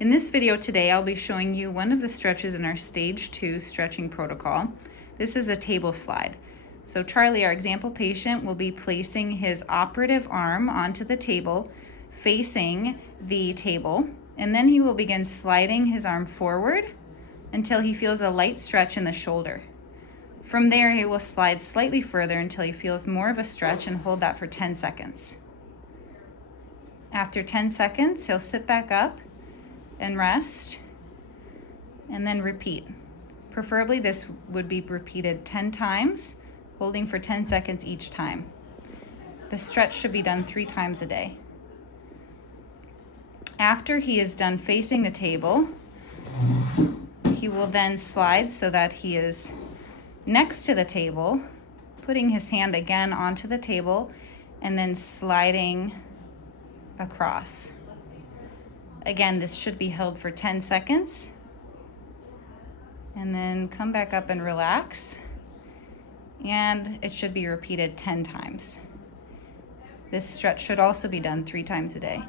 In this video today, I'll be showing you one of the stretches in our stage 2 stretching protocol. This is a table slide. So Charlie, our example patient, will be placing his operative arm onto the table, facing the table, and then he will begin sliding his arm forward until he feels a light stretch in the shoulder. From there, he will slide slightly further until he feels more of a stretch and hold that for 10 seconds. After 10 seconds, he'll sit back up and rest, and then repeat. Preferably this would be repeated 10 times, holding for 10 seconds each time. The stretch should be done 3 times a day. After he is done facing the table, he will then slide so that he is next to the table, putting his hand again onto the table, and then sliding across. Again, this should be held for 10 seconds, and then come back up and relax, and it should be repeated 10 times. This stretch should also be done 3 times a day.